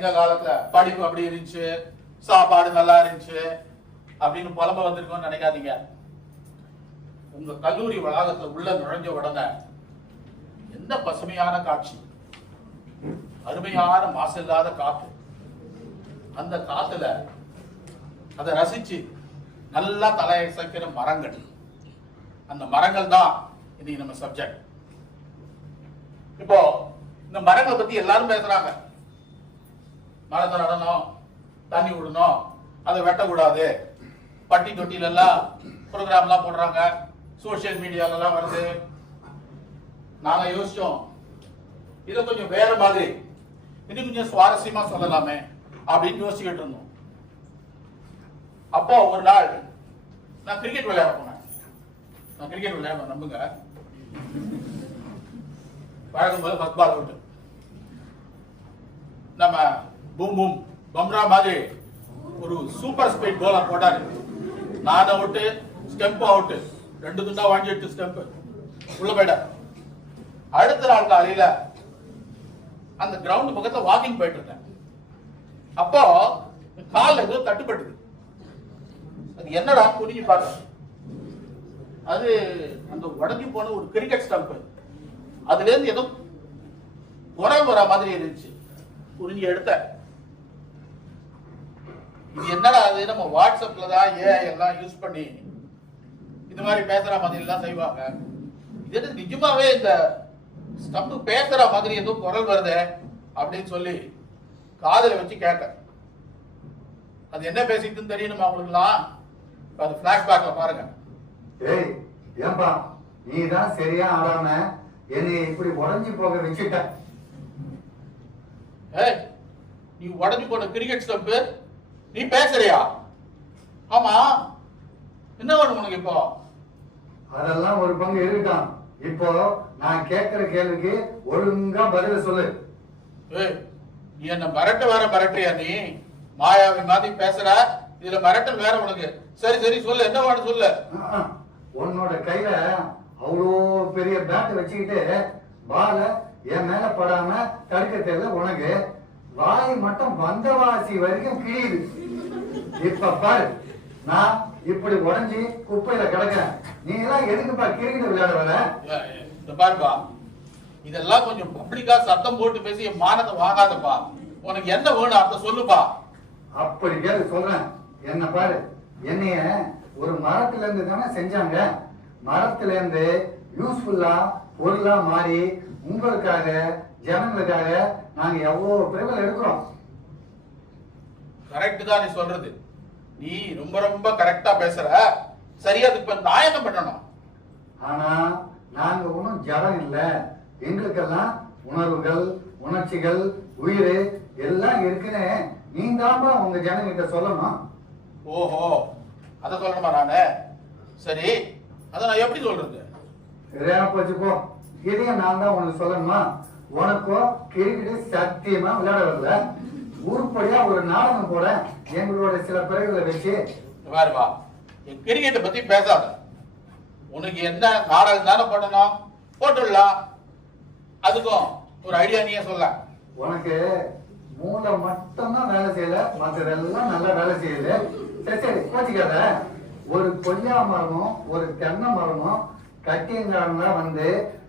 எங்க காலத்துல படிப்பு அப்படி இருந்துச்சு, சாப்பாடு நல்லா இருந்துச்சு அப்படின்னு புலம்ப வந்திருக்கோம்னு நினைக்காதீங்க. உங்க கல்லூரி வளாகத்துல உள்ள நுழைஞ்ச உடனே என்ன பசுமையான காட்சி, அருமையான மாசு இல்லாத காத்து. அந்த காத்துல அதை ரசிச்சு நல்லா தலையசைக்கிற மரங்கள், அந்த மரங்கள் தான் இன்னைக்கு நம்ம சப்ஜெக்ட். இப்போ இந்த மரங்களை பத்தி எல்லாரும் பேசுறாங்க. மரத்தை நடணும், தண்ணி விடணும், அதை வெட்டக்கூடாது, பட்டி தொட்டில எல்லாம் ப்ரோக்ராம் எல்லாம் போடுறாங்க, சோசியல் மீடியால எல்லாம் வருது. நாங்க யோசிச்சோம் இதை கொஞ்சம் வேற மாதிரி இன்னும் கொஞ்சம் சுவாரஸ்யமா சொல்லலாமே அப்படின்னு யோசிச்சுக்கிட்டு இருந்தோம். அப்போ ஒரு நாள் நான் கிரிக்கெட் விளையாட போனேன். நான் கிரிக்கெட் விளையாட நம்புங்க, பழகும்போது ஃபர்ஸ்ட் பால் அவுட். நம்ம பூம் பூம் பம்ரா மாதிரி ஒரு சூப்பர் ஸ்பீட் கோலா போட்டாரு. நான் அவுட்டு, ஸ்டெம்ப் அவுட்டு, 2 துண்டா வாங்கி எடுத்து ஸ்டெம்ப் உள்ள போயிட. அடுத்த நாள் காலையில அந்த கிரவுண்ட் பக்கத்துல வாக்கிங் போயிட்டு இருந்தேன். அப்போ கால் ஏதோ தட்டுப்பட்டுது. அது என்னடா புரிஞ்சு பாருங்க, அது அந்த உடஞ்சி போன ஒரு கிரிக்கெட் ஸ்டம்ப். அதுல இருந்து ஏதோ வர மாதிரி இருந்துச்சு. புரிஞ்சு எடுத்த. இது என்னடா அது, நம்ம வாட்ஸ்அப்ல தான் எல்லாம் யூஸ் பண்ணி இந்த மாதிரி பேசுற மாதிரி எல்லாம் செய்வாங்க. இது நிஜமாவே இந்த ஸ்டம்ப் பேசுற மாதிரி ஏதோ குரல் வருது அப்படின்னு சொல்லி காதல வச்சு கேட்டேன். அது என்ன பேசிட்டுன்னு தெரியணுமா அவங்களுக்குலாம்? அது பிளாஷ்பேக்ல பாருங்க. ஏய் ஏன்பா, நீ தான் சரியா ஆடாம என்னை இப்படி உடஞ்சி போக வச்சுட்ட. ஏய், நீ உடஞ்சி போன கிரிக்கெட் ஸ்டம்ப் நீ பேசுறியா? ஆமா, என்ன வேணும் உனக்கு இப்போ? அதெல்லாம் ஒரு பங்கு இருக்கட்டும். இப்போ நான் கேட்கிற கேள்விக்கு ஒழுங்கா பதில சொல்லு. ஏய், நீ என்ன மிரட்ட வேற மிரட்டியா? நீ மாயாவி மாதிரி பேசுற. இதுல மிரட்டல் வேற உனக்கு. சரி சரி சொல்லு, என்ன வேணும் சொல்லு. உன்னோட கையில அவ்வளோ பெரிய பேட் வச்சுக்கிட்டு பால என் மேல படாம தடுக்க தெரியல உனக்கு. வாய் மட்டும் வந்தவாசி வரைக்கும் கிழியுது. இப்ப பாரு, நான் இப்படி உடஞ்சி குப்பையில கிடக்கிறேன். நீ எல்லாம் எதுக்குப்பா கிரிக்கெட் விளையாட வர? இந்த பாருப்பா, இதெல்லாம் கொஞ்சம் பப்ளிக்கா சத்தம் போட்டு பேசி என் மானத்தை வாங்காதப்பா. உனக்கு என்ன வேணும் அத சொல்லுப்பா. அப்படி கேள்வி சொல்றேன். என்ன பாரு, என்னைய ஒரு மரத்துல இருந்து தானே செஞ்சாங்க. மரத்துல இருந்து யூஸ்ஃபுல்லா பொருளா மாறி உங்களுக்காக ஜனங்களுக்காக நாங்க எவ்வளவு பிரிவில் எடுக்கிறோம். கரெக்ட் தான் நீ சொல்றது. நீ ரொம்ப ரொம்ப கரெக்டா பேசுற. சரியா, இப்ப நான் என்ன பண்ணணும்? ஆனா நாங்க ஒன்றும் ஜடம் இல்ல. எங்களுக்கெல்லாம் உணர்வுகள், உணர்ச்சிகள், உயிர் எல்லாம் இருக்குன்னு நீ தான்பா உங்க ஜனங்கிட்ட சொல்லணும். ஓஹோ, அத சொல்லணுமா நானு? சரி, அத நான் எப்படி சொல்றது? வச்சுக்கோ, இதையும் நான் தான் உனக்கு சொல்லணுமா? உனக்கோ கிரிக்கெட் சத்தியமா விளையாட வரல. உருப்படியா ஒரு நாடகம் போட எங்களோட சில பிறகுகளை வச்சு பாருவா. என் கிரிக்கெட்டை பத்தி பேசாத. உனக்கு என்ன நாடகம் தானே பண்ணணும், போட்டுடலாம். அதுக்கும் ஒரு ஐடியா நீயே சொல்ல. உனக்கு மூளை மட்டும்தான் வேலை செய்யல, மற்றதெல்லாம் நல்லா வேலை செய்யுது. சரி சரி கோச்சிக்காத. ஒரு கொய்யா மரமும் ஒரு தென்னை மரமும் கட்டியங்காரங்க வந்து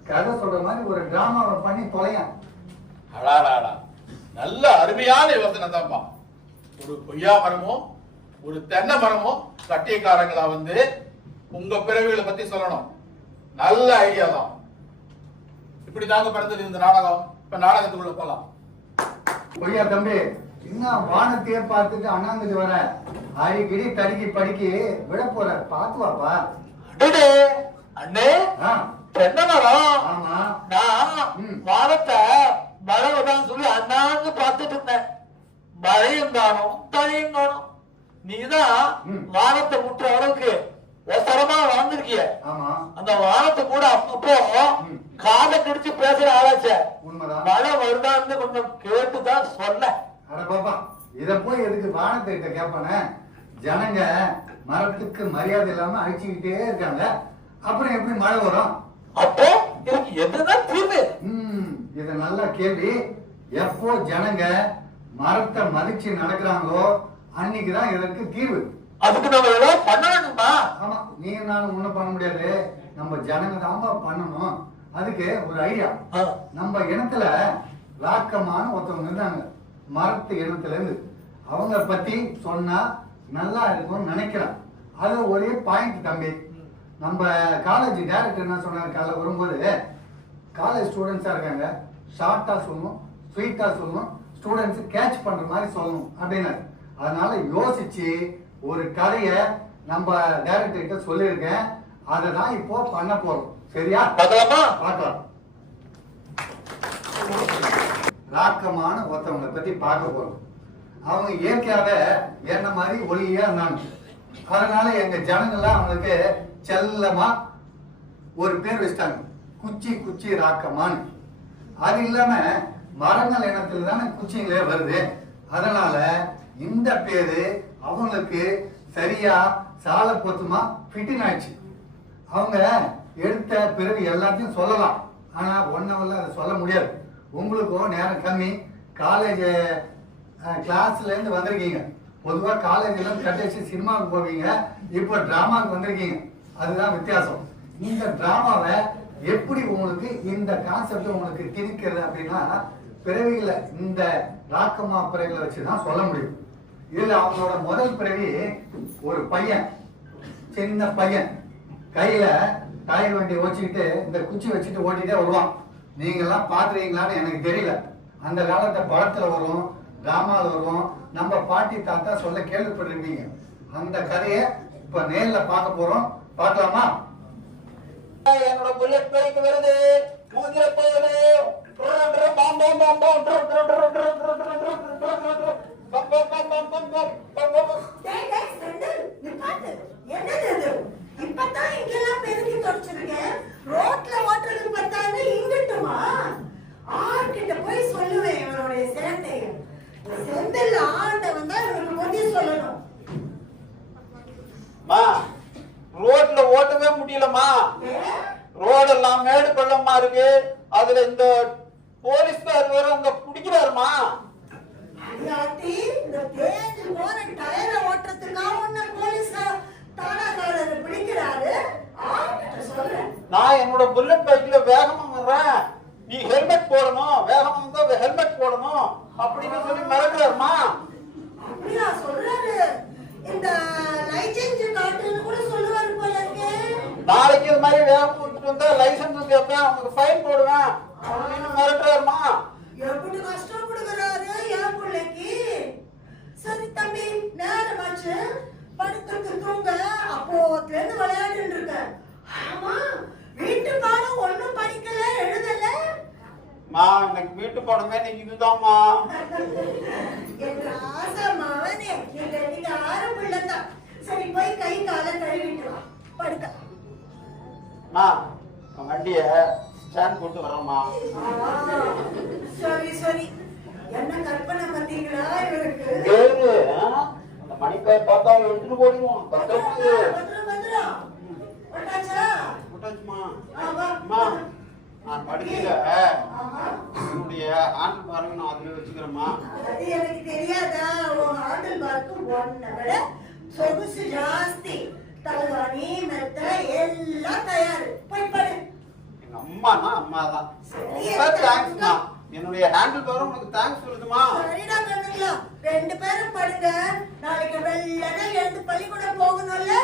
கதை சொல்ற மாதிரி ஒரு டிராமாவை பண்ணி தொலையான். அடாடாடா, நல்ல அருமையான யோசனை தான்ப்பா. ஒரு கொய்யா மரமும் ஒரு தென்னை மரமும் கட்டியக்காரங்களா வந்து உங்க பிறவிகளை பத்தி சொல்லணும். நல்ல ஐடியா தான். இப்படி தாங்க பிறந்தது இந்த நாடகம். இப்ப நாடகத்துக்குள்ள போலாம். கொய்யா தம்பி, இன்னும் வானத்தையே பார்த்துட்டு அண்ணாந்துட்டு வர அடிக்கடி தடுக்கி படிக்கி விட போற. பாத்து வாப்பா. அண்ணே, தென்னை மரம். ஆமா, நான் வானத்தை மழை வந்தான்னு சொல்லி அண்ணாந்து பார்த்துட்டு இருந்தேன். மழையும் காணும், தழையும் காணும். நீதான் வானத்தை முற்ற அளவுக்கு ஒசரமா வாழ்ந்திருக்கிய. அந்த வானத்தை கூட அப்பப்போ காதை கடிச்சு பேசுற ஆளாச்ச. மழை வருதான்னு கொஞ்சம் கேட்டுதான் சொல்ல. அட பாப்பா, இத போய் எதுக்கு வானத்தை கிட்ட கேட்பானே? ஜனங்க மரத்துக்கு மரியாதை இல்லாம அழிச்சுக்கிட்டே இருக்காங்க. அப்புறம் எப்படி மழை வரும்? அப்போ இதுக்கு எதுதான் தீர்வு? இது நல்ல கேள்வி. எப்போ ஜனங்க மரத்தை மதிச்சு நடக்கிறாங்களோ அன்னைக்குதான் இதற்கு தீர்வு. அதுக்கு நம்ம ஏதாவது பண்ணணுமா? ஆமா, நீங்க நானும் ஒண்ணும் பண்ண முடியாது, நம்ம ஜனங்க தான் பண்ணணும். அதுக்கு ஒரு ஐடியா. நம்ம இனத்துல ராக்கமான ஒருத்தவங்க இருந்தாங்க, மரத்து இனத்துல இருந்து. அவங்க பத்தி சொன்னா நல்லா இருக்கும்னு நினைக்கிறேன். அது ஒரே பாயிண்ட் தம்பி. நம்ம காலேஜ் டைரக்டர் என்ன சொன்னாரு, காலைல வரும்போது காலேஜ் ஸ்டூடெண்ட்ஸா இருக்காங்க, ஷார்ட்டா சொல்லணும், ஸ்வீட்டா சொல்லணும், ஸ்டூடெண்ட்ஸ் கேட்ச் பண்ற மாதிரி சொல்லணும் அப்படின்னாரு. அதனால யோசிச்சு ஒரு கதையை நம்ம டைரக்டர் கிட்ட சொல்லியிருக்கேன். அதை தான் இப்போ பண்ண போறோம். சரியா? பார்க்கலாமா? பார்க்கலாம். ராக்கமான ஒருத்தவங்களை பத்தி பார்க்க போறோம். அவங்க இயற்கையாவே என்ன மாதிரி ஒல்லியா இருந்தாங்க. அதனால எங்க ஜனங்கள்லாம் அவங்களுக்கு செல்லமா ஒரு பேர் வச்சிட்டாங்க, குச்சி குச்சி ராக்கமான். அது இல்லாம மரங்கள் இனத்துல தானே குச்சிங்களே வருது. அதனால இந்த பேரு அவங்களுக்கு சரியா சால பொத்துமா ஃபிட்டின் ஆயிடுச்சு. அவங்க எடுத்த பிறகு எல்லாத்தையும் சொல்லலாம், ஆனா ஒன்னவல்ல அதை சொல்ல முடியாது. உங்களுக்கும் நேரம் கம்மி. காலேஜ் கிளாஸ்ல இருந்து வந்திருக்கீங்க. பொதுவா காலேஜ்ல இருந்து கட்டடிச்சு சினிமாவுக்கு போவீங்க, இப்போ டிராமாவுக்கு வந்திருக்கீங்க. அதுதான் வித்தியாசம். இந்த டிராமாவை எப்படி உங்களுக்கு இந்த கான்செப்ட் உங்களுக்கு திணிக்கிறது அப்படின்னா, பிறவிகளை இந்த ராக்கமா பிறவிகளை வச்சுதான் சொல்ல முடியும். இதுல அவங்களோட முதல் பிறவி ஒரு பையன், சின்ன பையன் கையில டயர் வண்டி வச்சுக்கிட்டு இந்த குச்சி வச்சுட்டு ஓட்டிட்டே வருவான். நீங்க எல்லாம் பாத்துறீங்களான்னு எனக்கு தெரியல. அந்த காலத்தை படத்துல வரும், டிராமாவில் வரும், நம்ம பாட்டி தாத்தா சொல்ல கேள்விப்பட்டிருப்பீங்க. அந்த கதையை இப்ப நேர்ல பார்க்க போறோம். பார்க்கலாமா? என்னோட புல்லட் பைக் வருது, மூஞ்சில போகுது. இப்பதான் இங்கெல்லாம் பெருக்கி தொடச்சிருக்கேன். ரோட்ல ஓட்டுறது பார்த்தாங்க இங்கட்டுமா? ஆர்கிட்ட போய் சொல்லுவேன் இவனுடைய சேட்டையை. செந்தில் ஆண்டவன் தான் இவனுக்கு புத்தி சொல்லணும். ரோட்ல ஓட்டவே முடியலமா. ரோடெல்லாம் மேடு பள்ளமா இருக்கு. அதுல இந்த போலீஸ்கார் வேற அங்க பிடிக்கிறாருமா. அடியாத்தி, இந்த தேஞ்சு போன டயரை ஓட்டுறதுக்காக ஒண்ணு போலீஸ் தானாக்காரர் பிடிக்கிறாரு. ஆர்கிட்ட சொல்றேன். நான் என்னோட புல்லட் பைக்ல வேகமா வர்றேன், நீ ஹெல்மெட் போடணும், வேகமா வந்தா ஹெல்மெட் போடணும் அப்படின்னு சொல்லி மிரட்டுறாருமா. அப்படியா சொல்றாரு? இந்த லைசென்ஸ் காட்டுன்னு கூட சொல்லுவாரு போல இருக்கு. நாளைக்கு இது மாதிரி வேகமா விட்டுட்டு வந்தா லைசன்ஸ் கேட்பேன், அவனுக்கு ஃபைன் போடுவேன் அப்படின்னு மிரட்டுறாருமா. எப்படி கஷ்டம் கொடுக்கறாரு என் பிள்ளைக்கு. சரி தம்பி, நேரமாச்சு, படுத்துக்கு தூங்க. அப்போத்துல இருந்து விளையாடிட்டு இருக்க. ஆமா, வீட்டு பாடம் ஒண்ணும் படிக்கல, எழுதல. எனக்கு வீட்டு பாடமே நீங்க இதுதான்மா. என் ஆசை மவனே, நீங்க ஆறு பிள்ளைதான். சரி, போய் கை காலை கழுவிட்டு வா, படுக்க. வண்டிய ஸ்டாண்ட் போட்டு வரோம்மா. சரி சரி, என்ன கற்பனை பார்த்தீங்களா இவருக்கு? அந்த மணிக்காய் பார்த்தா எடுத்துட்டு போடுவோம். நான் படிக்கல, என்னுடைய ஆண்டு பாருங்க நான் அதுல வச்சுக்கிறேம்மா. அது எனக்கு தெரியாதா? உன் ஆண்டல் பார்க்கு ஒன்ன விட சொகுசு ஜாஸ்தி. தலவாணி மெத்த எல்லாம் தயாரு. போய் படு. எங்க அம்மானா அம்மா தான். ரொம்ப தேங்க்ஸ்மா. என்னுடைய ஹேண்டில் பார் உங்களுக்கு தேங்க்ஸ் சொல்லுதுமா. சரிடா கண்ணுங்களா, ரெண்டு பேரும் படுங்க. நாளைக்கு வெள்ளனே எழுந்து பள்ளிக்கூடம் போகணும்ல.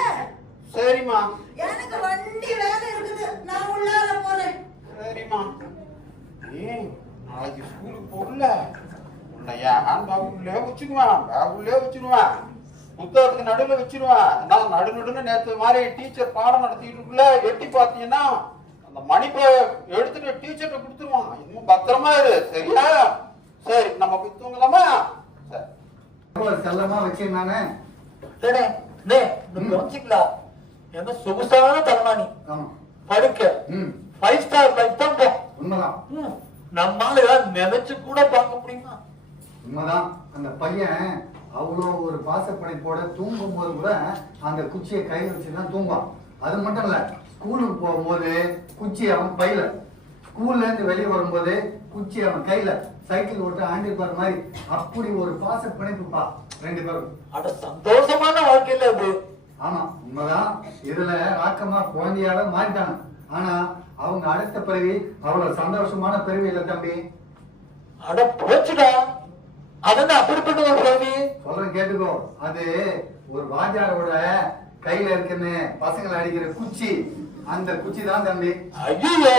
சரிம்மா. எனக்கு வண்டி வேலை இருக்குது, நான் உள்ளார போறேன். சரிம்மா. நாளைக்கு ஸ்கூலுக்கு போகல, உன்னைய ஹேண்ட் பேக்குள்ளே வச்சுக்குவேன், பேக்குள்ளே வச்சிருவேன், புத்தகத்துக்கு நடுவில் வச்சிருவேன். நான் நடுநடுன்னு நேற்று மாதிரி டீச்சர் பாடம் நடத்திட்டு எட்டி பார்த்தீங்கன்னா அந்த மணிப்பை எடுத்துட்டு டீச்சர்கிட்ட கொடுத்துருவான். இன்னும் பத்திரமா இரு, சரியா? சரி, நம்ம போய் தூங்கலாமா? செல்லமா வச்சிருந்தானே வச்சுக்கலாம். என்ன சொகுசான தலவாணி, படுக்க 5 ஸ்டார் லைஃப் தான். உண்மைதான். நம்மால நினைச்சு கூட பார்க்க முடியுமா? உண்மைதான். அந்த பையன் அவ்வளோ ஒரு பாசப்படைப்போட தூங்கும் போது கூட அந்த குச்சியை கையில் வச்சுதான் தூங்குவான். அது மட்டும் இல்ல, ஸ்கூலுக்கு போகும்போது குச்சி அவன் பையில, ஸ்கூல்ல இருந்து வெளியே வரும்போது குச்சி அவன் கையில, சைக்கிள் ஓட்ட ஹேண்டில் பார் மாதிரி அப்படி ஒரு பாச பிணைப்புப்பா 2 பேரும். அட சந்தோஷமான வாழ்க்கையில அது. ஆமா உண்மைதான். இதுல ராக்கமா குழந்தையாவே மாறிட்டாங்க. ஆனா அவங்க அடுத்த பிறவி அவ்வளவு சந்தோஷமான பிறவி இல்ல தம்பி. அட போச்சுடா, அதான் அப்படிப்பட்ட ஒரு பிறவி. சொல்றேன் கேட்டுக்கோ. அது ஒரு வாத்தியாரோட கையில இருக்குன்னு பசங்களை அடிக்கிற குச்சி, அந்த குச்சி தான் தம்பி. ஐயோ,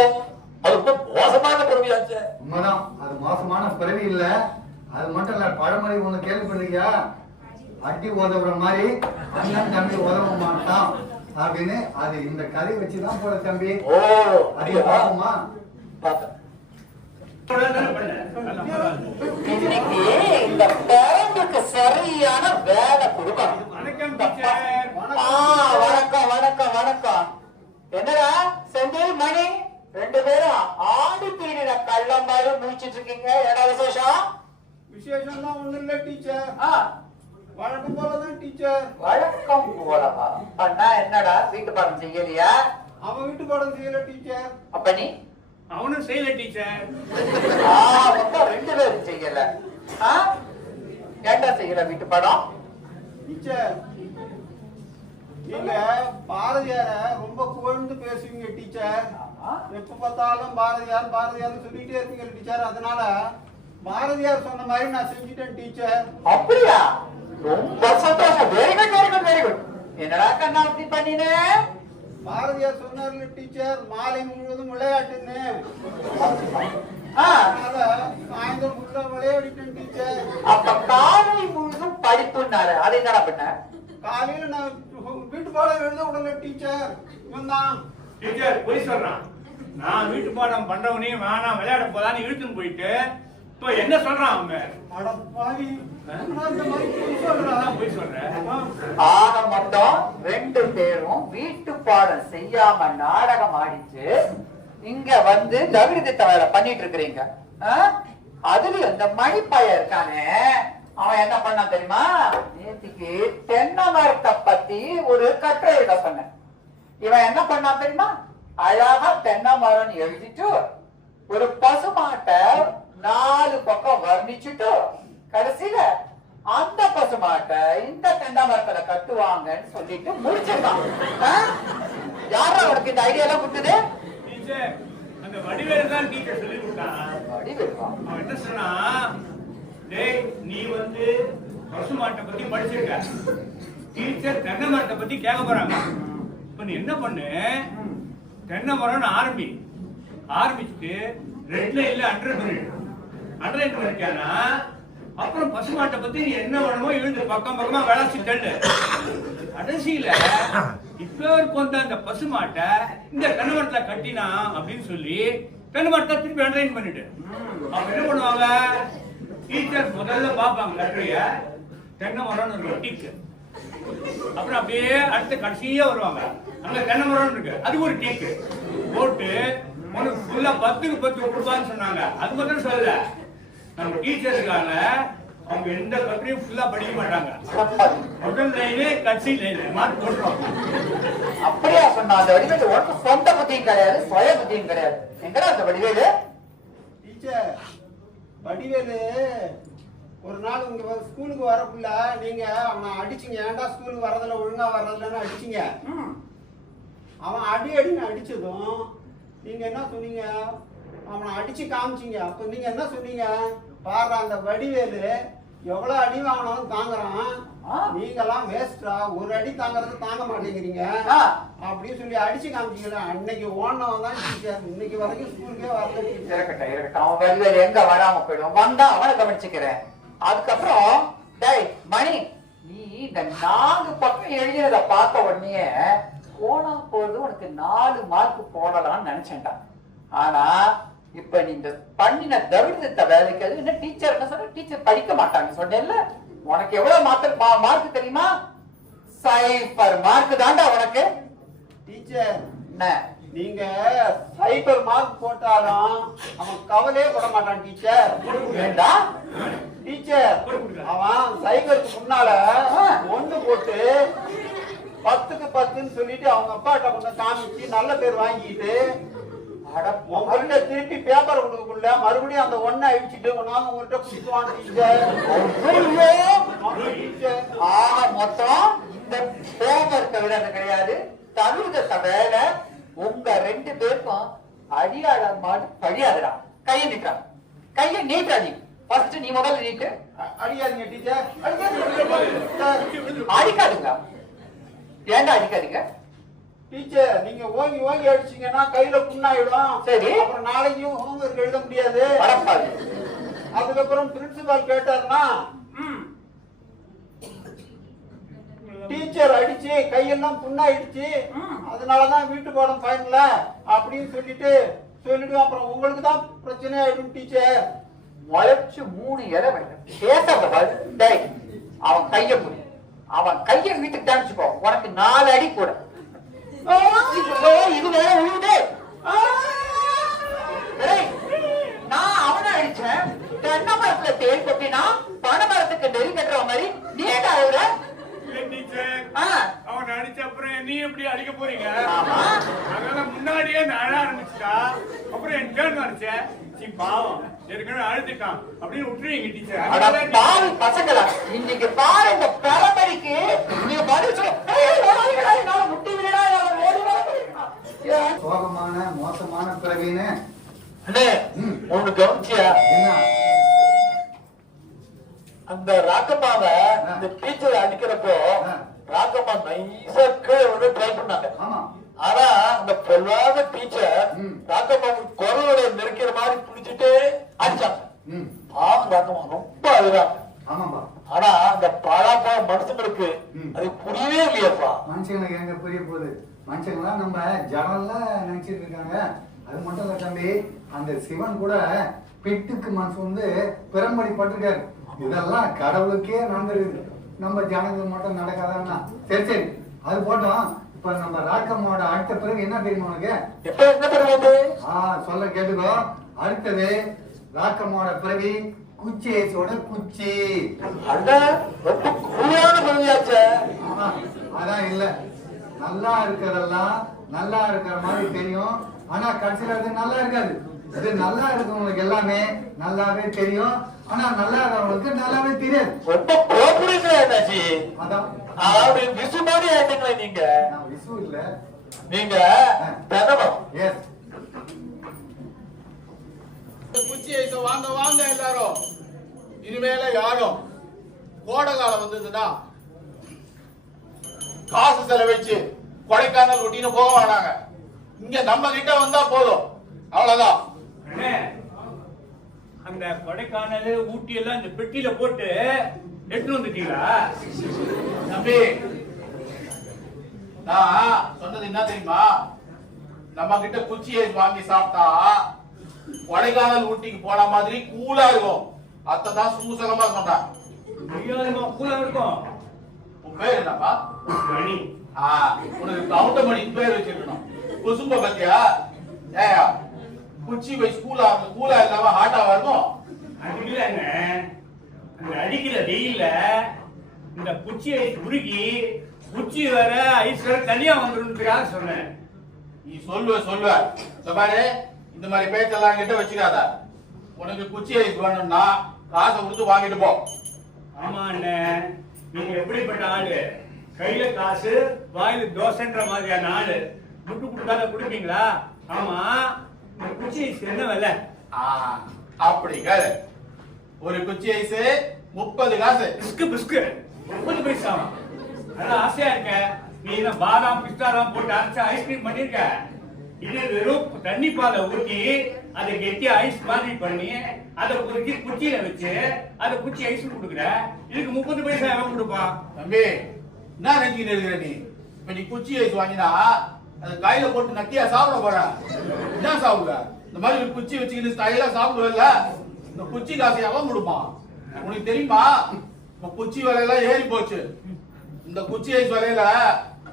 அது ரொம்ப மோசமான பிறவியாச்சு. உண்மைதான், அது மோசமான பிறவி இல்ல. அது மட்டும் இல்ல, பழமொழி ஒண்ணு கேள்விப்பட்டிருக்கியா? அடி உதவுற மாதிரி அண்ணன் தம்பி உதவ மாட்டான் அப்படின்னு. அது இந்த கதை வச்சுதான் போல தம்பி. ஓ, அது பாப்போமா? பார்த்தேன். இன்னைக்கு இந்த பேரனுக்கு சரியான வேலை கொடுக்கணும். வணக்கம் வணக்கம் வணக்கம். என்னடா செந்தில் மணி 2 பேரும் ஆடி பீடின கள்ளம் மாதிரி முடிச்சிட்டு இருக்கீங்க. என்ன விசேஷம்? விசேஷம்லாம் ஒண்ணும் இல்ல டீச்சர். வழக்கம் போலதான் டீச்சர். வழக்கம் போலவா? அண்ணா என்னடா வீட்டு பாடம் செய்யலையா? அவன் வீட்டு பாடம் செய்யல டீச்சர். அப்ப நீ? அவனும் செய்யல டீச்சர். மொத்தம் 2 பேரும் செய்யல. ஏண்டா செய்யல வீட்டு பாடம்? டீச்சர், நீங்க பாரதியார ரொம்ப புகழ்ந்து பேசுவீங்க டீச்சர். எப்ப பார்த்தாலும் பாரதியார் பாரதியார்னு சொல்லிட்டே இருக்கீங்க டீச்சர். அதனால பாரதியார் சொன்ன மாதிரி நான் செஞ்சுட்டேன் டீச்சர். அப்படியா? ரொம்ப சந்தோஷம். Very good very good very good. என்னடா கண்ணா அப்படி பண்ணின? பாரதியார் சொன்னார்ல டீச்சர், மாலை முழுவதும் விளையாட்டுன்னு. அதனால சாயந்தரம் ஃபுல்லா விளையாடிட்டேன் டீச்சர். அப்ப காலை முழுதும் படிப்புன்னாரு. அது என்னடா பண்ண? காலையில நான் வீட்டு பாடம் எழுத விடல டீச்சர். இவன் தான் டீச்சர் போய் சொல்றான். நான் வீட்டு பாடம் பண்றவனையும் வேணாம் விளையாட போதான்னு இழுத்துன்னு போயிட்டு இப்ப என்ன சொல்றான் அவன்? அட பாவி, நான் இந்த மாதிரி பொய் சொல்றேன். போய் சொல்றேன். ஆக மொத்தம் 2 பேரும் வீட்டு பாடம் செய்யாம நாடகம் ஆடிச்சு இங்க வந்து தவிர்த்த வேலை பண்ணிட்டு இருக்கிறீங்க. அதுலயும் இந்த மணிப்பைய இருக்கானே, அவன் என்ன பண்ணான் தெரியுமா? நேற்றுக்கு தென்னை மரத்தை பத்தி ஒரு கட்டுரை எழுத சொன்னேன். இவன் என்ன பண்ணான் தெரியுமா? அழகா தென்னை மரம் எழுதிட்டு ஒரு பசுமாட்டை 4 பக்கம் வர்ணிச்சுட்டு கடைசியில அந்த பசுமாட்டை இந்த தென்னை மரத்துல கட்டுவாங்கன்னு சொல்லிட்டு முடிச்சிருக்கான். யாரா அவனுக்கு இந்த ஐடியா எல்லாம் கொடுத்தது? டீச்சர், அந்த வடிவேலு தான் டீச்சர் சொல்லி கொடுத்தான். வடிவேலுவா? அவன் என்ன சொன்னா, டேய் நீ வந்து பசுமாட்டை பத்தி படிச்சிருக்க, டீச்சர் தென்னை மரத்தை பத்தி கேட்க போறாங்க. இப்ப நீ என்ன பண்ணு, தென்னை மரம்னு ஆரம்பிச்சுட்டு ரெட்ல இல்ல அண்டர்லைன் பண்ணிருக்கானா, அப்புறம் பசுமாட்டை பத்தி நீ என்ன வேணுமோ எழுந்து பக்கம் பக்கமா விளாசி தள்ளு. கடைசியில இப்ப கொண்ட அந்த பசுமாட்டை இந்த தென்னை மரத்துல கட்டினா அப்படின்னு சொல்லி தென்னை மரத்தை திருப்பி அண்டர்லைன் பண்ணிட்டு அப்ப என்ன பண்ணுவாங்க? டீச்சர் முதல்ல பாப்பாங்க லெட்டரைய, தென்னை மரம்னு ஒரு டீக்கு. அப்புறம் அப்படியே அடுத்த கடைசியா வருவாங்க, அங்க தென்னை மரம் இருக்கு, அது ஒரு டீக்கு போட்டு உனக்கு ஃபுல்லா 10க்கு 10 கொடுப்பான்னு சொன்னாங்க. அது மட்டும் சொல்லல, நம்ம டீச்சர் இருக்காங்க, அவங்க எந்த கட்டுரையும் ஃபுல்லா படிக்க மாட்டாங்க. முதல் லைனே கடைசி லைன் மார்க் போட்டுருவாங்க. அப்படியா சொன்னா? அந்த வடிவேலு உனக்கு சொந்த புத்தியும் கிடையாது, சுய புத்தியும் கிடையாது. எங்கடா அந்த வடிவேலு? டீச்சர், வடிவேலு ஒரு நாள் உங்க ஸ்கூலுக்கு வரக்குள்ள நீங்க அவனை அடிச்சீங்க. ஏன்டா ஸ்கூலுக்கு வரதில்ல, ஒழுங்கா வர்றதில்லன்னு அடிச்சீங்க. அவன் அடின்னு அடிச்சதும் நீங்க என்ன சொன்னீங்க? அவனை அடிச்சு காமிச்சீங்க. அப்ப நீங்க என்ன சொன்னீங்க? பாரு, அந்த வடிவேலு எவ்வளவு அடி வாங்கினாலும் தாங்குறான், நீங்கெல்லாம் வேஸ்டா, ஒரு அடி தாங்கறது தாங்க மாட்டேங்கிறீங்க அப்படின்னு சொல்லி அடிச்சு காமிச்சீங்களா? அன்னைக்கு ஓனவன் தான் டீச்சர், இன்னைக்கு வரைக்கும் ஸ்கூலுக்கே வரல டீச்சர். இருக்கட்டும், அவன் வடிவேலு எங்க வராம போயிடும், வந்தா அவனை கவனிச்சுக்கிறேன். அதுக்கப்புறம் டேய் மணி, நீ இந்த 4 பக்கம் எழுதினத பார்த்த உடனே போனா போறது உனக்கு 4 மார்க் போடலாம்னு நினைச்சேன்டா. ஆனா இப்ப நீ இந்த பண்ணின தவிர்த்த வேலைக்கு அது என்ன டீச்சர் என்ன சொல்ற? டீச்சர் படிக்க மாட்டாங்க சொன்னேன்ல. உனக்கு எவ்வளவு மார்க் தெரியுமா? 0 மார்க் தாண்டா உனக்கு. டீச்சர், என்ன நீங்க 0 மார்க் போட்டாலும் அவன் கவலையே பட மாட்டான் டீச்சர். ஏண்டா டீச்சர், அவன் சைக்கிளுக்கு முன்னால 1 போட்டு 10க்கு 10ன்னு சொல்லிட்டு அவங்க அப்பாட்ட கொஞ்சம் காமிச்சு நல்ல பேர் வாங்கிட்டு உங்கள்கிட்ட திருப்பி பேப்பர் கொடுக்கக்குள்ள மறுபடியும் அந்த ஒன்னை அழிச்சிட்டு நாங்க உங்கள்கிட்ட குடுத்துவான் டீச்சர். ஆக மொத்தம் இந்த பேப்பர் கவிதை கிடையாது, தமிழக வேலை உங்க 2 பேருக்கும் அடியாள மாட்டு படியாதுடா. கையை நீட்டா, கையை நீட்டாதீங்க. ஃபர்ஸ்ட் நீ முதல்ல நீட்டு. அடிக்காதீங்க டீச்சர், அடிக்காதுங்க. ஏன்டா அடிக்காதீங்க? டீச்சர் நீங்க ஓங்கி ஓங்கி அடிச்சீங்கன்னா கையில புண்ணாயிடும். சரி. அப்புறம் நாளைக்கும் ஹோம்ஒர்க் எழுத முடியாது. அடப்பாவி. அதுக்கப்புறம் பிரின்சிபால் கேட்டாருன்னா டீச்சர் அடிச்சு கையெல்லாம் புண்ணாயிடுச்சு, அதனாலதான் வீட்டு பாடம் ஃபைனல அப்படின்னு சொல்லிட்டு அப்புறம் உங்களுக்கு தான் பிரச்சனை ஆயிடும் டீச்சர். முளைச்சு 3 இலை வேணும். டேய், அவன் கைய புடி. அவன் கைய வீட்டுக்கு தாமிச்சுக்கோ, உனக்கு 4 அடி கூட. இது வேற உழுது. நான் அவனை அடிச்சேன். தென்னை மரத்துல தேல் கொட்டினா பனை மரத்துக்கு நெல் கட்டுற மாதிரி நீ ஏன் அழுகுற? அவன் அடிச்ச அப்புறம் நீ எப்படி அடிக்க போறீங்க? அதனால முன்னாடியே நான் அழ ஆரம்பிச்சுட்டா அப்புறம் என் டேர்ன் வந்துச்சேன். பாவம் ஏற்கனவே அழுதுட்டான் அப்படின்னு விட்டுருவீங்க டீச்சர். பாவி பசங்களா, இன்னைக்கு பாரு இந்த பரம்பரைக்கு நீங்க பதில் சொல்ல முட்டி விடா. சோகமான மோசமான பிறவின்னு ஒண்ணு கவனிச்சியா? என்ன? அந்த ராக்கம்மாவை இந்த டீச்சர் அடிக்கிறப்போ ராக்கம்மா நைஸா கீழே வந்து ட்ரை பண்ணாங்க. ஆமா. ஆனா அந்த பொல்லாத டீச்சர் ராக்கம்மா குரலோட நெருக்கிற மாதிரி பிடிச்சிட்டு அடிச்சாங்க. பாவம் ராக்கம்மா ரொம்ப அழுறாங்க. ஆமாப்பா. ஆனா அந்த பாழாப்பா மனுஷங்களுக்கு அது புரியவே இல்லையப்பா. மனுஷங்களுக்கு எங்க புரிய போகுது? மனுஷங்களாம் நம்ம ஜனல்ல நினைச்சிட்டு இருக்காங்க. அது மட்டும் இல்ல தம்பி, அந்த சிவன் கூட பிட்டுக்கு மனசு வந்து பெரும்படி பட்டிருக்காரு. இதெல்லாம் கடவுளுக்கே நடந்துருக்குது, நம்ம ஜனங்களுக்கு மட்டும் நடக்காதான்னா? சரி சரி, அது போட்டோம். இப்ப நம்ம ராக்கம்மாவோட அடுத்த பிறகு என்ன தெரியுமா உனக்கு? எப்ப என்ன தெரியாது? சொல்ல கேட்டுக்கோ. அடுத்தது ராக்கம்மாவோட பிறவி குச்சி ஐஸோட குச்சி. அதான் ரொம்ப கூலான பிறவியாச்சே. அதான் இல்ல, நல்லா இருக்கிறதெல்லாம் நல்லா இருக்கிற மாதிரி தெரியும், ஆனா கடைசியில அது நல்லா இருக்காது. அது நல்லா இருக்கவங்களுக்கு எல்லாமே நல்லாவே தெரியும், ஆனா நல்லா இருக்கிறவங்களுக்கு நல்லாவே தெரியாது. ரொம்ப கோபுரீங்களா என்னாச்சு? அதான் அப்படி விசு மாதிரி ஆயிட்டீங்களே நீங்க. நான் விசு இல்ல, நீங்க தனவம். எஸ். குச்சி ஐஸ வாங்க வாங்க எல்லாரும். இனிமேல யாரும் கோடை காலம் வந்ததுன்னா காசு செலவழிச்சு கொடைக்கானல் ஒட்டின்னு போக வேணாங்க. இங்க நம்ம கிட்ட வந்தா போதும், அவ்வளவுதான். அந்த கொடைக்கானல் ஊட்டி எல்லாம் இந்த பெட்டியில போட்டு எடுத்து வந்துட்டீங்களா? தம்பி, நான் சொன்னது என்ன தெரியுமா? நம்ம கிட்ட குச்சி ஐஸ் வாங்கி சாப்பிட்டா கொடைக்கானல் ஊட்டிக்கு போன மாதிரி கூலா இருக்கும். அதான் சூசகமா சொன்னான். கூலா இருக்கும். உன் பேர் என்னப்பா? மணி. உனக்கு கவுண்டமணி பேர் வச்சிருக்கணும். குசும்ப பத்தியா? ஏயா குச்சி வைஸ் கூலா இல்லாம ஹாட்டாவா இருக்கும்? அது இல்லங்க, அந்த அடிக்கிற வெயில்ல இந்த குச்சி ஐஸ் உருகி குச்சி வேற ஐஸ் வேற தனியா வந்துருக்காக சொன்னேன். நீ சொல்லுவ இந்த மாதிரி இந்த மாதிரி பேச்செல்லாம் கிட்ட வச்சுக்காத. உனக்கு குச்சி ஐஸ் வேணும்னா காசை கொடுத்து வாங்கிட்டு போ. ஆமா அண்ணன், நீங்க எப்படிப்பட்ட ஆளு? கையில காசு வாயில தோசைன்ற மாதிரியான ஆளு. முட்டு கொடுக்காத குடுப்பீங்களா? ஆமா, இந்த குச்சி ஐஸ் என்ன விலை? அப்படி கேளு. ஒரு குச்சி ஐஸ் 30 காசு. பிஸ்கு 30 பைசா. நல்லா ஆசையா இருக்க. நீ என்ன பாதாம் பிஸ்தாலாம் போட்டு அரைச்ச ஐஸ்கிரீம் பண்ணிருக்க? இது வெறும் தண்ணி பாலை ஊற்றி அதை கெட்டியா ஐஸ் மாதிரி பண்ணி அதை குறுக்கி குச்சியில வச்சு அதை குச்சி ஐஸ் கொடுக்குற. இதுக்கு 30 பைசா எவன் கொடுப்பான்? தம்பி, என்ன நினைச்சுக்கிட்டு இருக்கிற நீ? இப்ப நீ குச்சி ஐஸ் வாங்கினா அது கையில போட்டு நக்கியா சாப்பிட போற. என்ன சாப்பிடுற? இந்த மாதிரி ஒரு குச்சி வச்சுக்கிட்டு ஸ்டைலா சாப்பிடுவல. இந்த குச்சி காசை எவன் கொடுப்பான்? உனக்கு தெரியுமா? இப்ப குச்சி விலையெல்லாம் ஏறி போச்சு. இந்த குச்சி ஐஸ் விலையில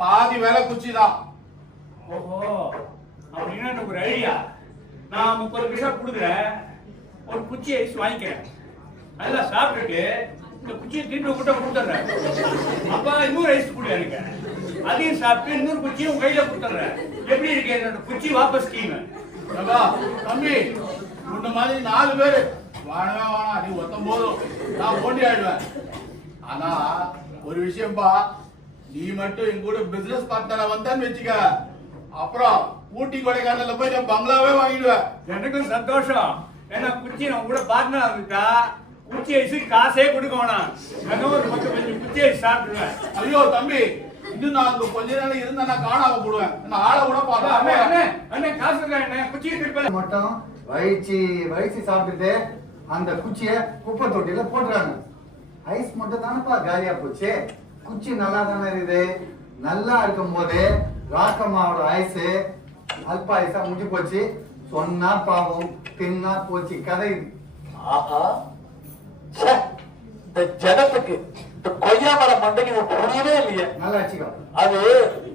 பாதி விலை குச்சி தான். ஓஹோ, அப்படின்னா எனக்கு ஒரு ஐடியா. நான் 30 பைசா கொடுக்குறேன், ஒரு குச்சி ஐஸ் வாங்கிக்கிறேன். அதெல்லாம் சாப்பிட்டுட்டு இந்த குச்சியை திருப்பி கூட்ட கொடுத்துட்றேன். அப்ப இன்னொரு ஐஸ் கூட எனக்கு அதையும் சாப்பிட்டு இன்னொரு குச்சியும் கையில கொடுத்துட்றேன். எப்படி இருக்கு என்னோட குச்சி வாபஸ் ஸ்கீம்? ஏப்பா, தம்பி உன்ன மாதிரி 4 பேரு வாழவே வேணாம், நீ ஒத்தம் போதும், நான் போட்டி ஆயிடுவேன். ஆனா ஒரு விஷயம்பா, நீ மட்டும் என் கூட பிசினஸ் பார்ட்னரா வந்தான்னு வச்சுக்க, அப்புறம் ஊட்டி கொடைக்கானல்ல போய் நான் பங்களாவே வாங்கிடுவேன். எனக்கும் சந்தோஷம். ஏன்னா குச்சி நம்ம கூட பார்ட்னர் இருக்கா, குச்சி ஐஸு காசே கொடுக்க வேணாம், நான் ஒரு பக்கம் கொஞ்சம் குச்சி ஐஸ் சாப்பிடுவேன். ஐயோ தம்பி, இன்னும் நான் அங்க கொஞ்ச நாள் இருந்தா நான் காணாம போடுவேன். நான் ஆளை கூட அண்ணே பார்த்தேன். அண்ணே அண்ணே காசு இருக்கா என்ன குச்சி திருப்பல மட்டும் வயிற்று சாப்பிட்டுட்டு அந்த குச்சிய குப்பை தொட்டியில போட்டுறாங்க. ஐஸ் மட்டும் தானப்பா காலியா போச்சு. குச்சி நல்லா தானே இருக்குது. நல்லா இருக்கும் போது ராக்கம்மாவோட ஐஸ் அல்ப ஐஸா முடிஞ்சு போச்சு. சொன்னா பாவம், தின்னா போச்சு கதை இது. ஆஹா, ச்சே, இந்த ஜனத்துக்கு இந்த கொய்யா மரம் மண்டைக்கு இது புரியவே இல்லையே. நல்லா வச்சுக்கோ. அது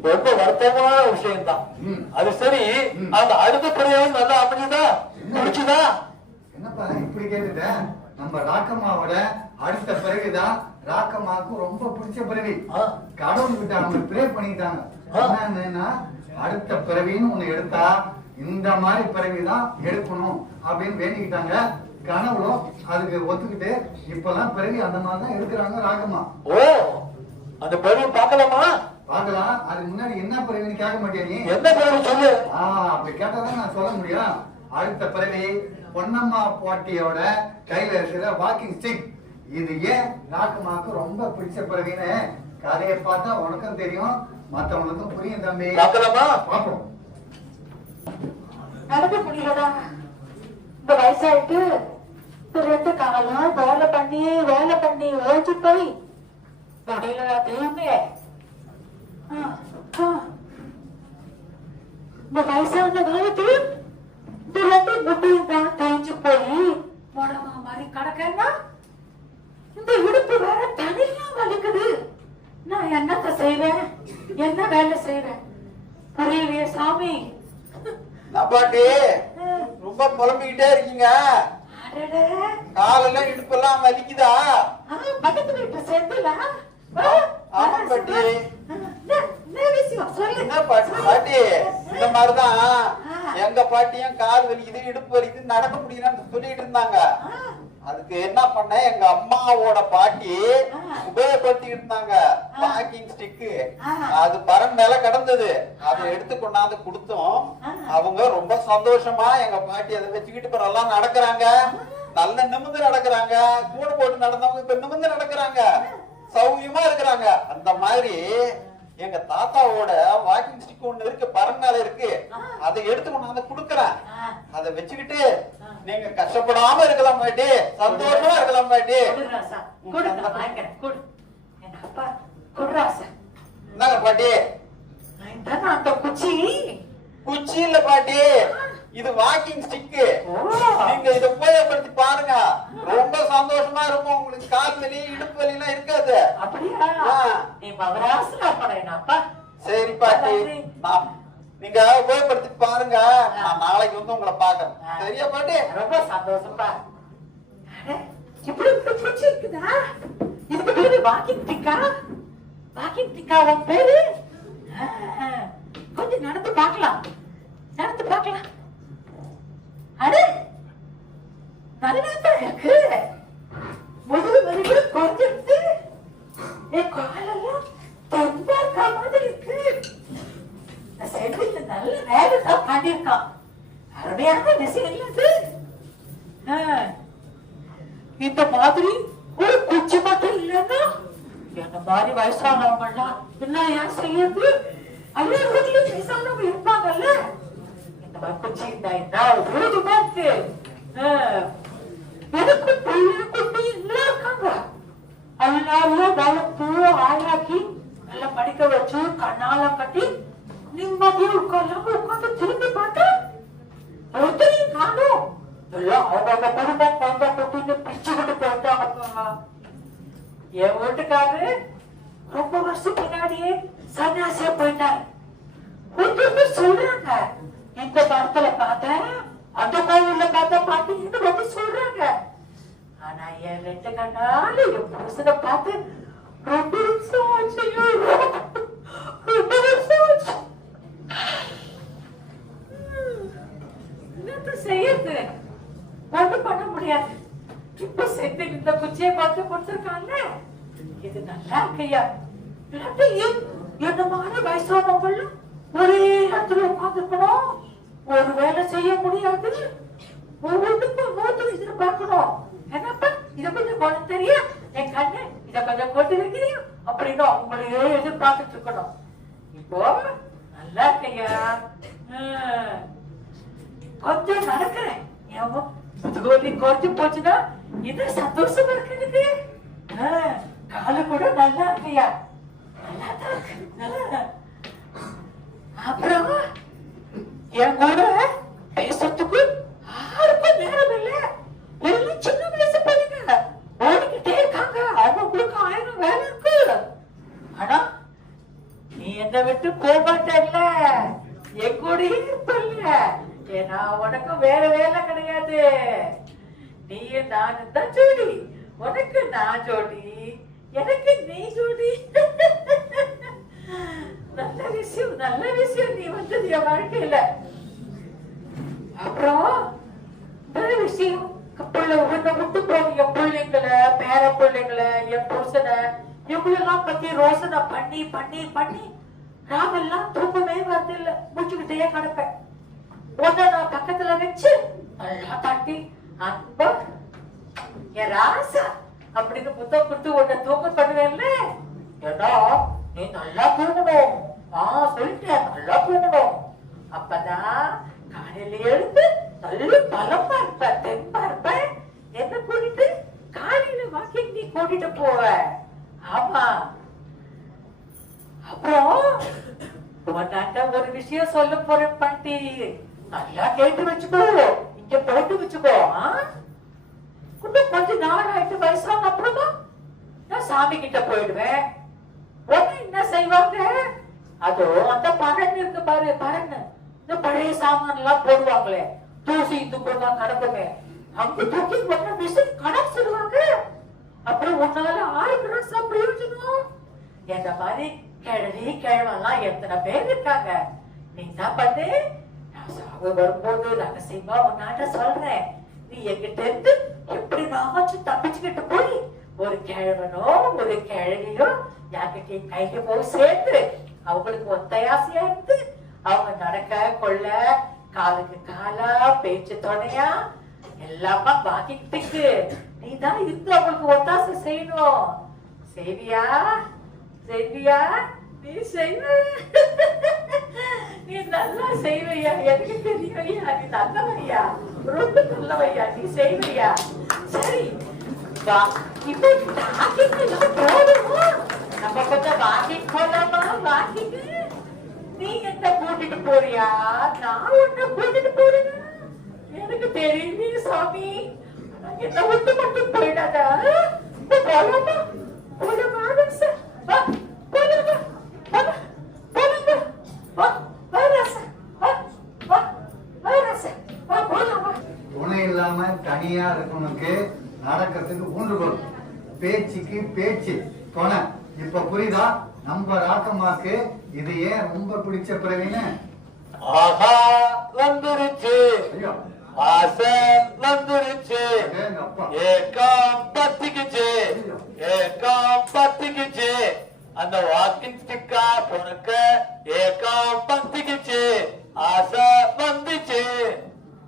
ரொம்ப வருத்தமான விஷயம் தான். ம். அது சரி, ம். அந்த அடுத்த பிரியாவும் நல்லா அமைஞ்சுதா, முடிச்சுதா? என்னப்பா இப்படி கேட்டுட்ட? நம்ம ராக்கம்மாவோட அடுத்த பிறகுதான் ராக்கம்மாவுக்கு ரொம்ப பிடிச்ச பிறவி. ஆ. கடவுள் கிட்ட அவங்க ப்ரே பண்ணிட்டாங்க. என்னன்னா அடுத்த பிறவின்னு ஒண்ணு எடுத்தா இந்த மாதிரி பிறவிதான் எடுக்கணும் அப்படின்னு வேண்டிக்கிட்டாங்க. கனவுலும் அதுக்கு ஒத்துக்கிட்டு இப்பெல்லாம் பிறவி அந்த மாதிரி தான் எடுக்கிறாங்க ராக்கம்மா. ஓ, அந்த பிறவி பார்க்கலாமா? பார்க்கலாம். அதுக்கு முன்னாடி என்ன பிறவின்னு கேட்க மாட்டியா நீ? என்ன பிறவி சொல்லு. அப்படி கேட்டாதான் நான் சொல்ல முடியும். அடுத்த பிறவி பொன்னம்மா பாட்டியோட கையில இருக்கிற வாக்கிங் ஸ்டிக். இது ஏன் ராக்கம்மாவுக்கு ரொம்ப பிடிச்ச பிறவின்னு கதையை பார்த்தா உனக்கும் தெரியும், மத்தவங்களுக்கும் புரியும் தம்பி. பார்க்கலாமா? பார்ப்போம். நடக்க முடியலடா. இந்த வயசாயிட்டு இந்த 2 காலம் வேலை பண்ணி ஓய்ச்சி போய் முடியலடா தெய்வமே. இந்த வயசான காலத்துல இந்த 2 முட்டையும் தான் தேய்ச்சி போய் முடமா மாதிரி கிடக்கன்னா இந்த இடுப்பு வேற தனியா வலிக்குது. நான் என்னத்த செய்வேன், என்ன வேலை செய்வேன் புரியலையே சாமி. பாட்டி ரொம்ப புலம்பிக்கிட்டே இருக்கீங்க. அடடே, காலெல்லாம் இடுப்பெல்லாம் வலிக்குதா? பக்கத்து வீட்டு செந்திலா? ஆமா பாட்டி. என்ன விஷயம் சொல்லு. என்ன பாட்டி, இந்த மாதிரிதான் எங்க பாட்டியும் கால் வலிக்குது, இடுப்பு வலிக்குது, நடக்க முடியலன்னு சொல்லிட்டு இருந்தாங்க. அதுக்கு என்ன பண்ண, எங்க அம்மாவோட பாட்டி உபயோகப்படுத்திட்டு இருந்தாங்க வாக்கிங் ஸ்டிக்கு. அது பரன் மேல கிடந்தது. அதை எடுத்து கொண்டாந்து கொடுத்தோம். அவங்க ரொம்ப சந்தோஷமா எங்க பாட்டி அதை வச்சுக்கிட்டு இப்ப நல்லா நடக்கிறாங்க. நல்ல நிமிர்ந்து நடக்கிறாங்க. கூட போட்டு நடந்தவங்க இப்ப நிமிர்ந்து நடக்கிறாங்க, சௌரியமா இருக்கிறாங்க. அந்த மாதிரி எங்க தாத்தாவோட வாக்கிங் ஸ்டிக் ஒண்ணு இருக்கு, பரன் மேல இருக்கு. அதை எடுத்து கொண்டாந்து கொடுக்கறேன். அதை வச்சுக்கிட்டு நீங்க கஷ்டப்படாம இருக்கலாம் பாட்டி, சந்தோஷமா இருக்கலாம் பாட்டி. என்னங்க பாட்டி? அந்த குச்சி குச்சி இல்ல பாட்டி, இது வாக்கிங் ஸ்டிக்கு. நீங்க இத உபயோகப்படுத்தி பாருங்க, ரொம்ப சந்தோஷமா இருக்கும். உங்களுக்கு கால் வலி, இடுப்பு வலி எல்லாம் இருக்காது. அப்படியா? நீ மகராசனா படையனாப்பா. சரி பாட்டி, நீங்க உபயோகப்படுத்தி பாருங்க. நான் நாளைக்கு வந்து உங்களை பாக்குறேன். சரியா பாட்டி? ரொம்ப சந்தோஷப்பா. இப்படி குச்சி இருக்குதா? இதுக்கு பேரு வாக்கிங் டிக்கா? வாக்கிங் டிக்கா உன் பேரு? கொஞ்சம் நடந்து பார்க்கலாம். அடே, நல்லா இருக்கு. முதல் வரிகள் குறைஞ்சிருக்கு. என் காலெல்லாம் தொண்டா இருக்கா மாதிரி இருக்கு. செடியில நல்ல வேலைக்கா பண்ணிருக்கான். அருமையான விஷயம் இல்லது. இந்த மாதிரி ஒரு குச்சி மட்டும் இல்லைன்னா என்ன மாதிரி வயசானவங்க எல்லாம் என்ன ஏன் செய்யுது? ஐயா வீட்டுல வயசானவங்க இருப்பாங்கல்ல, இந்த மாதிரி குச்சி இருந்தா உருதுமா இருக்கு. எனக்கு பிள்ளை குட்டி எல்லாம் இருக்காங்க. எல்லாரையும் வளர்த்து ஆளாக்கி நல்லா படிக்க வச்சு கண்ணால கட்டி நிம்மதியா உட்காந்து திரும்பி பார்த்தா ஒருத்தரையும் காணும். எல்லாம் அவங்க குடும்பம் குழந்தை குட்டின்னு பிச்சுக்கிட்டு போயிட்டாங்க. என் வீட்டுக்காரரு ரொம்ப வருஷம் பின்னாடியே சன்னியாசியா போயிட்டாரு. ஒருத்தர் சொல்றாங்க, இந்த படத்துல பார்த்தேன், அந்த கோவில்ல பார்த்த பாத்தீங்கன்னு வந்து சொல்றாங்க. ஆனா என் 2 கண்ணால என் புருஷனை பார்த்து 2 வருஷம் ஆச்சு. 2 வருஷம் ஆச்சு. பூச்சியை பார்த்து கொடுத்துருக்கான்ல, இது நல்லா இருக்கையா. இல்லாட்டி என்ன மாதிரி வயசானவங்களும் ஒரே இடத்துல உட்காந்துருக்கணும், ஒரு வேலை செய்ய முடியாது, ஒவ்வொன்றுக்கும் நோட்டு இதுல பார்க்கணும். என்னப்பா இத கொஞ்சம் குணம் தெரியும், என் கண்ணு இத கொஞ்சம் கொண்டு வைக்கிறியா அப்படின்னு அவங்களையே எதிர்பார்த்துட்டு இருக்கணும். இப்போ நல்லா இருக்கையா, கொஞ்சம் நடக்கிறேன், குறைஞ்சு போச்சுன்னா இது சந்தோஷமா இருக்கு. காலு கூட நல்லா இருக்கையா, நல்லா தான் இருக்கு. அப்புறம் என் கூட பேசுறதுக்கு யாருக்கும் நேரம் இல்ல, எல்லாம் சின்ன வயசு பையங்க ஓடிக்கிட்டே இருக்காங்க, அவங்களுக்கு 1000 வேலை இருக்கு. ஆனா நீ என்ன விட்டு போகமாட்டல்ல, என் கூட இருப்பல்ல, ஏன்னா உனக்கு வேற வேலை கிடையாது. நீ நானும் தான் ஜோடி, உனக்கு நான் ஜோடி, எனக்கு நீ ஜோடி. நல்ல விஷயம், நல்ல விஷயம் நீ வந்தது என் வாழ்க்கையில. அப்புறம் வேற விஷயம், உன்னை விட்டு போக என் பிள்ளைங்களை, பேர பிள்ளைங்களை, என் புருஷனை, இவங்களெல்லாம் பத்தி ரோசனை பண்ணி பண்ணி பண்ணி ராவெல்லாம் தூக்கமே வரதில்லை, முடிச்சுக்கிட்டே கிடப்பேன். உன்னை நான் பக்கத்துல வச்சு நல்லா தட்டி அன்பா என் ராசா அப்படின்னு புத்தகம் கொடுத்து உன்னை தூக்க பண்ணுவேன்ல. ஏன்னா நீ நல்லா தூங்கணும், சொல்லிட்டேன், நல்லா தூங்கணும். அப்பதான் காலையில எழுந்து நல்ல பலமா இருப்ப, தெம்பா இருப்ப. என்ன கூட்டிட்டு காலையில வாக்கிங் நீ கூட்டிட்டு போவ. ஆமா. அப்புறம் உன்னாட்ட ஒரு விஷயம் சொல்ல போறேன் பாட்டி, நல்லா கேட்டு வச்சுக்கோ, இங்க போட்டு வச்சுக்கோ. இன்னும் கொஞ்ச நாள் ஆயிட்டு வயசான அப்புறமா நான் சாமி கிட்ட போயிடுவேன். உடனே என்ன செய்வாங்க, அதோ அந்த பரண் இருக்கு பாரு, பரண், இந்த பழைய சாமான் எல்லாம் போடுவாங்களே, தூசி துப்புமா கிடக்குமே, அங்க தூக்கி ஒன்ன மிஷின் கணக்கிடுவாங்க. அப்புறம் உன்னால 1000 ரூபாய் பிரயோஜனம். என்ற மாதிரி கிழவி கிழவெல்லாம் எத்தனை பேர் இருக்காங்க. நீ என்ன பண்ணு, நான் சாவு வரும்போது ரகசியமா உன்னாட்ட சொல்றேன், நீ எங்கிட்ட இருந்து எப்படி நாச்சும் தப்பிச்சுக்கிட்டு போய் ஒரு கிழவனோ ஒரு கிழவியோ யார்கிட்ட கைக்கு போய் சேர்த்து அவங்களுக்கு ஒத்தையாசையா இருந்து அவங்க நடக்க கொள்ள காலுக்கு காலா பேச்சு துணையா எல்லாமா பாக்கிட்டு நீதான் இருந்து அவங்களுக்கு ஒத்தாசை செய்யணும். செய்வியா செய்வியா? நீ செய்வ, நீ நல்லா செய்வையா, எனக்கு தெரியவையா, நீ நல்லவையா, ரொம்ப நல்லவையா, நீ செய்வையா? சரி வா, இப்போ போடுவோம், நம்ம கொஞ்சம் வாக்கிங் போலாமா? வாக்கிங் நீ என்ன கூட்டிட்டு போறியா, நான் உன்ன கூட்டிட்டு போறேன்? எனக்கு தெரியுமே சாமி, என்ன விட்டு மட்டும் போயிடாதா? போலாமா? போலாமா? துணை இல்லாம தனியா இருக்கணுக்கு நடக்கிறதுக்கு ஊன்றுகோல், பேச்சுக்கு பேச்சு துணை. இப்ப புரியுதா நம்ம ராக்கம்மாக்கு இது ஏன் ரொம்ப பிடிச்ச பிறவின்னு? ஆஹா வந்துருச்சு, ஆசை வந்துருச்சு, ஏக்கம் பத்திக்குச்சு, ஏக்கம் பத்திக்குச்சு, அந்த வாக்கிங் ஸ்டிக்கா பொறுக்க ஏக்கம் பத்திக்குச்சு, ஆசை வந்துச்சு.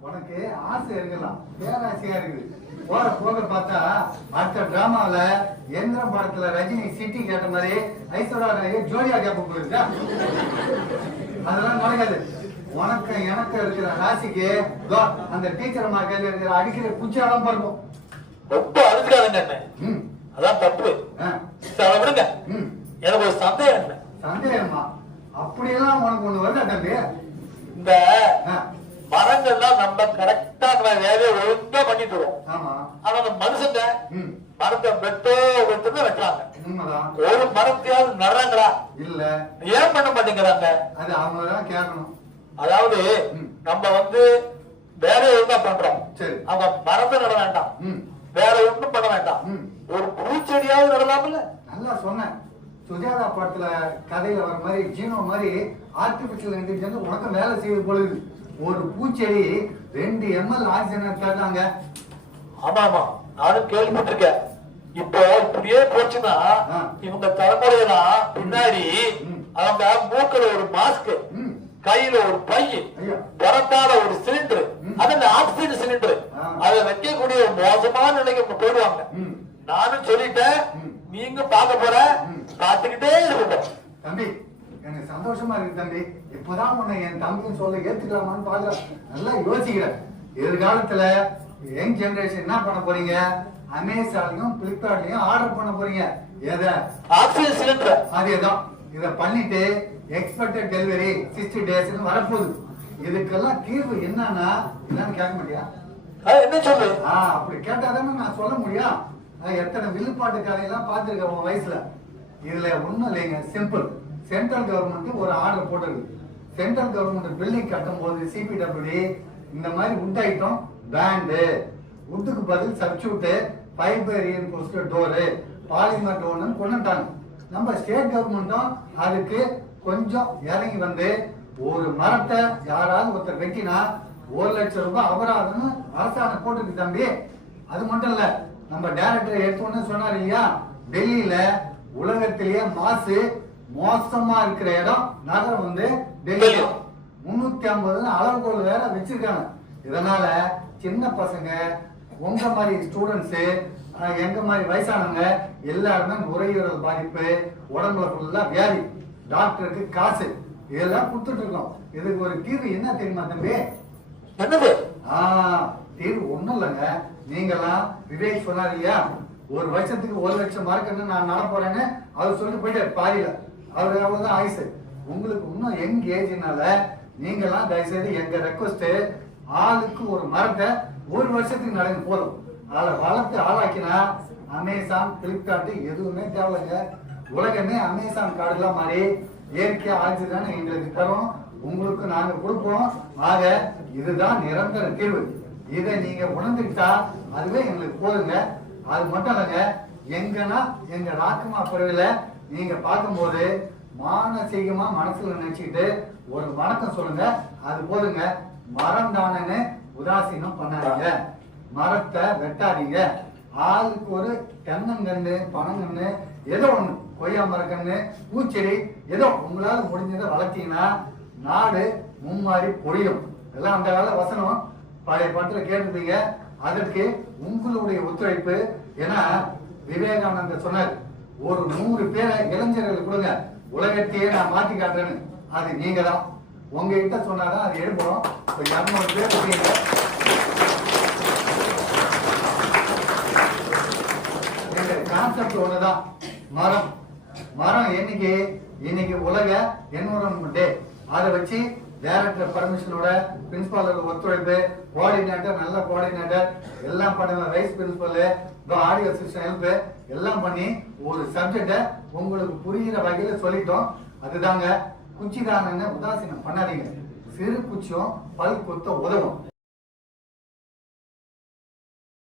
உனக்கு ஆசை இருக்கலாம், பேராசையா இருக்குது. போற போக பார்த்தா அடுத்த டிராமாவில எந்திரம் படத்துல ரஜினி சிட்டி கேட்ட மாதிரி ஐஸ்வர்யா ஜோடியா கேப்ப போயிருக்கா. அதெல்லாம் நடக்காது. உனக்கு எனக்கு இருக்கிற ராசிக்கு அந்த டீச்சர் அம்மா கையில இருக்கிற அடிக்கிற குச்சியாதான் பார்ப்போம். ரொம்ப அழுக்காதுங்க, அதான் தப்பு. விடுங்க, எனக்கு ஒரு சந்தேகம். சந்தேகமா? அப்படியெல்லாம் உனக்கு ஒண்ணு வருதா தம்பி? இந்த மரங்கள்லாம் நம்ம கரெக்டா வேலையை ஒழுங்கா பண்ணிட்டு வரோம். ஆனா அந்த மனுஷங்க மரத்தை வெட்டோ வெட்டுன்னு வெட்டுறாங்க. ஒரு மரத்தையாவது நடுறாங்களா? இல்ல. ஏன் பண்ண மாட்டேங்கிறாங்க? அது அவங்கதான் கேட்கணும். அதாவது நம்ம வேலையை ஒழுங்கா பண்றோம், அவங்க மரத்தை நட வேண்டாம், வேற ஒன்றும் பண்ண வேண்டாம், ஒரு பூச்செடியாவது நடலாம்ல. நல்லா சொன்னேன். சுஜாதா படத்துல கதையில வர மாதிரி ஜீனோ மாதிரி ஆர்டிபிஷியல் இன்டெலிஜென்ஸ் உனக்கு வேலை செய்வது பொழுது ஒரு பூச்செடி 2 ml ஆக்சிஜன் கேட்டாங்க. ஆமா ஆமா, நானும் கேள்விப்பட்டிருக்கேன். இப்போ இப்படியே போச்சுன்னா இவங்க தலைமுறையெல்லாம் பின்னாடி அவங்க மூக்குல ஒரு மாஸ்க், கையில ஒரு பை, புறத்தால ஒரு சிலிண்டர், அது அந்த ஆக்சிஜன் சிலிண்டர், அதை வைக்கக்கூடிய ஒரு மோசமான நிலைக்கு போயிடுவாங்க. நானும் சொல்லிட்டேன், நீங்க பார்க்க போற, பார்த்துக்கிட்டே இருக்கட்டும். தம்பி எனக்கு சந்தோஷமா இருக்கு தம்பி. இப்பதான் உன்னை என் தம்பின்னு சொல்ல ஏத்துக்கலாமான்னு பாக்குறேன். நல்லா யோசிக்கிறேன். எதிர்காலத்துல யங் ஜெனரேஷன் என்ன பண்ண போறீங்க? அமேசான்லயும் பிளிப்கார்ட்லயும் ஆர்டர் பண்ண போறீங்க. எதை? Oxygen cylinder. அதேதான். இத பண்ணிட்டு எக்ஸ்பெக்டட் டெலிவரி 60 டேஸ்னு வரப்போகுது. இதுக்கெல்லாம் தீர்வு என்னன்னா என்னன்னு கேட்க மாட்டியா? என்ன சொல்லு? அப்படி கேட்டாதானே நான் சொல்ல முடியும். எத்தனை வில்லுப்பாட்டு கதையெல்லாம் பார்த்துருக்கேன் உன் வயசுல. இதுல ஒண்ணும் இல்லைங்க, சிம்பிள். சென்ட்ரல் கவர்மெண்ட் ஒரு ஆர்டர் போட்டிருக்கு. சென்ட்ரல் கவர்மெண்ட் பில்டிங் கட்டும் போது சிபிடபிள்யூ இந்த மாதிரி உட் ஐட்டம் பேண்டு, உட்டுக்கு பதில் substitute, fibre reinforced door, polymer டோர்னு கொண்டுட்டாங்க. நம்ம ஸ்டேட் கவர்மெண்ட்டும் அதுக்கு கொஞ்சம் இறங்கி வந்து ஒரு மரத்தை யாராவது ஒருத்தர் வெட்டினா 1 லட்சம் ரூபாய் அபராதம்னு அரசாணை போட்டுருக்கு தம்பி. அது மட்டும் இல்ல, நம்ம டைரக்டர் எடுத்தோன்னு சொன்னார் இல்லையா, டெல்லியில உலகத்திலேயே மாசு மோசமா இருக்கிற இடம் நகரம் வந்து டெல்லி. 350 அளவுகோல் வேற வச்சிருக்காங்க. இதனால சின்ன பசங்க, உங்க மாதிரி ஸ்டூடெண்ட்ஸ், எங்க மாதிரி வயசானவங்க எல்லாருமே நுரையீரல் பாதிப்பு, உடம்புல ஃபுல்லா வியாதி, டாக்டருக்கு காசு, இதெல்லாம் கொடுத்துட்டு இருக்கோம். இதுக்கு ஒரு தீர்வு என்ன தெரியுமா தம்பி? என்னது? தீர்வு ஒண்ணும் இல்லைங்க. நீங்கெல்லாம் விவேக் சொன்னார் இல்லையா, 1 வருஷத்துக்கு 1 லட்சம் மறக்கன்னு நான் நட போறேன்னு அவர் சொல்லிட்டு போயிட்டு பாதியில அவரு அவ்வளவுதான் ஆயுசு. உங்களுக்கு இன்னும் யங் ஏஜ்னால நீங்கெல்லாம் தயவுசெய்து எங்க ரெக்வஸ்ட், ஆளுக்கு ஒரு மரத்தை 1 வருஷத்துக்கு நடந்து போதும். அதை வளர்த்து ஆளாக்கினா அமேசான், பிளிப்கார்ட் எதுவுமே தேவையில்லைங்க. உலகமே அமேசான் கார்டுலாம் மாதிரி இயற்கையா ஆக்சிஜன் எங்களுக்கு தரும், உங்களுக்கு நாங்க கொடுப்போம். ஆக இதுதான் நிரந்தர தீர்வு. இதை நீங்க உணர்ந்துக்கிட்டா அதுவே எங்களுக்கு போதுங்க. அது மட்டும் இல்லைங்க, எங்கன்னா எங்க ராக்குமா பிறவில நீங்க பார்க்கும்போது மானசீகமா மனசுல நினைச்சுக்கிட்டு ஒரு வணக்கம் சொல்லுங்க, அது போதுங்க. மரம் தானேன்னு உதாசீனம் பண்ணாதீங்க, மரத்தை வெட்டாதீங்க. ஆளுக்கு ஒரு தென்னங்கன்று, பனங்கன்று, ஏதோ ஒண்ணு, கொய்யா மரக்கன்று, பூச்செடி, ஏதோ உங்களால முடிஞ்சதை வளர்த்தீங்கன்னா நாடு மும்மாறி பொழியும். எல்லாம் அந்த கால வசனம் பழைய பாட்டுல கேட்டிருப்பீங்க. அதற்கு உங்களுடைய ஒத்துழைப்பு. ஏன்னா விவேகானந்தர் சொன்னார், ஒரு 100 பேரை இளைஞர்கள் கொடுங்க, உலகத்தையே நான் மாத்தி காட்டுறேன்னு. அது நீங்க தான். உங்ககிட்ட சொன்னாதான் அது எடுப்போம். 200 பேர் இருக்கீங்க. கான்செப்ட் ஒண்ணுதான், மரம். மரம் இன்னைக்கு உலக என்விரான்மெண்ட் டே. அதை வச்சு டைரக்டர் பர்மிஷனோட, பிரின்சிபாலர் ஒத்துழைப்பு, கோஆர்டினேட்டர், நல்ல கோஆர்டினேட்டர் எல்லாம் பண்ணுங்க, vice principal, audio assistant help எல்லாம் பண்ணி ஒரு சப்ஜெக்ட உங்களுக்கு புரியுற வகையில சொல்லிட்டோம். அதுதாங்க குச்சி தானன்னு உதாசீனம் பண்ணாதீங்க. சிறு குச்சியும் பல் குத்த உதவும்.